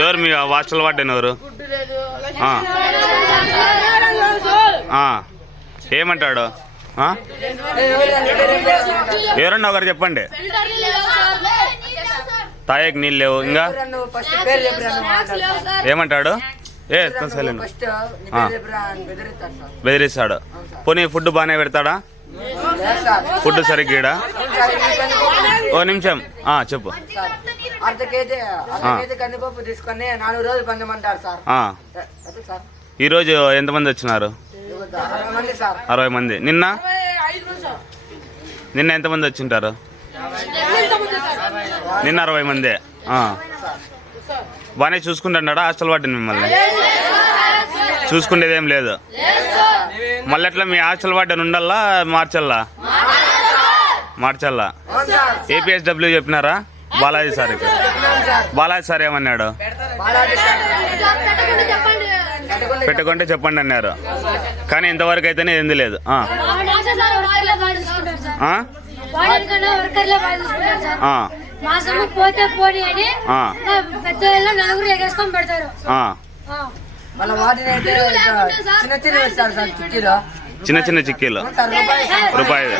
ఎవరు మీ hostel warden ఎవరు? ఏమంటాడు? ఎవరన్నా ఒకరు చెప్పండి. తాయకు నీళ్ళు లేవు. ఇంకా ఏమంటాడు? బెదిరిస్తాడు. పోనీ ఫుడ్ బాగానే పెడతాడా? ఫుడ్ సరిగ్గా? ఓ నిమిషం చెప్పు. అర్ధ కేజీ కందిపప్పు తీసుకొని 4 రోజులు పందమంటారు సార్. ఈరోజు ఎంతమంది వచ్చినారు? 60 మంది. నిన్న ఎంతమంది వచ్చింటారు? నిన్న 60 మంది. బాగానే చూసుకుంటున్నాడా హాస్టల్ వార్డెన్ మిమ్మల్ని? చూసుకునేదేం లేదు. మళ్ళీ ఎట్లా మీ హాస్టల్ వార్డెన్ ఉండాలా మార్చల్లా? మార్చల్లా. ఏపీఎస్డబ్ల్యూ చెప్పినారా బాలాజీ సార్కి? బాలాజీ సార్ ఏమన్నాడు? పెట్టుకుంటే చెప్పండి అన్నారు. కానీ ఇంతవరకు అయితేనే ఏంది లేదు. చిన్న చిన్న చిక్కీలు రూపాయలు.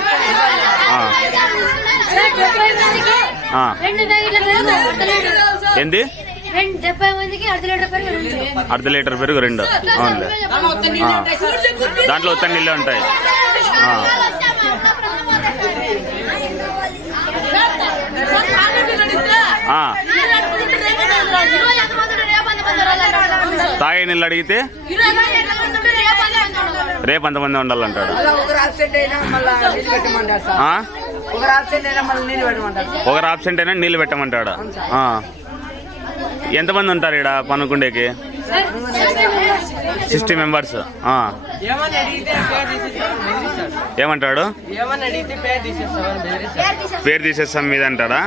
ఏంది? 1/2 లీటర్ పెరుగు 2. అవునులే. దాంట్లో ఉత్త నీళ్ళే ఉంటాయి. తాగే నీళ్ళు అడిగితే రేపు అంతమంది ఉండాలంటాడు. ఒకరు ఆబ్సెంట్ అయినా నీళ్ళు పెట్టమంటాడు. ఎంతమంది ఉంటారు ఇక్కడ పనుకుండేకి? 60 మెంబర్స్. ఏమంటాడు? పేరు తీసేస్తాం మీద అంటాడా?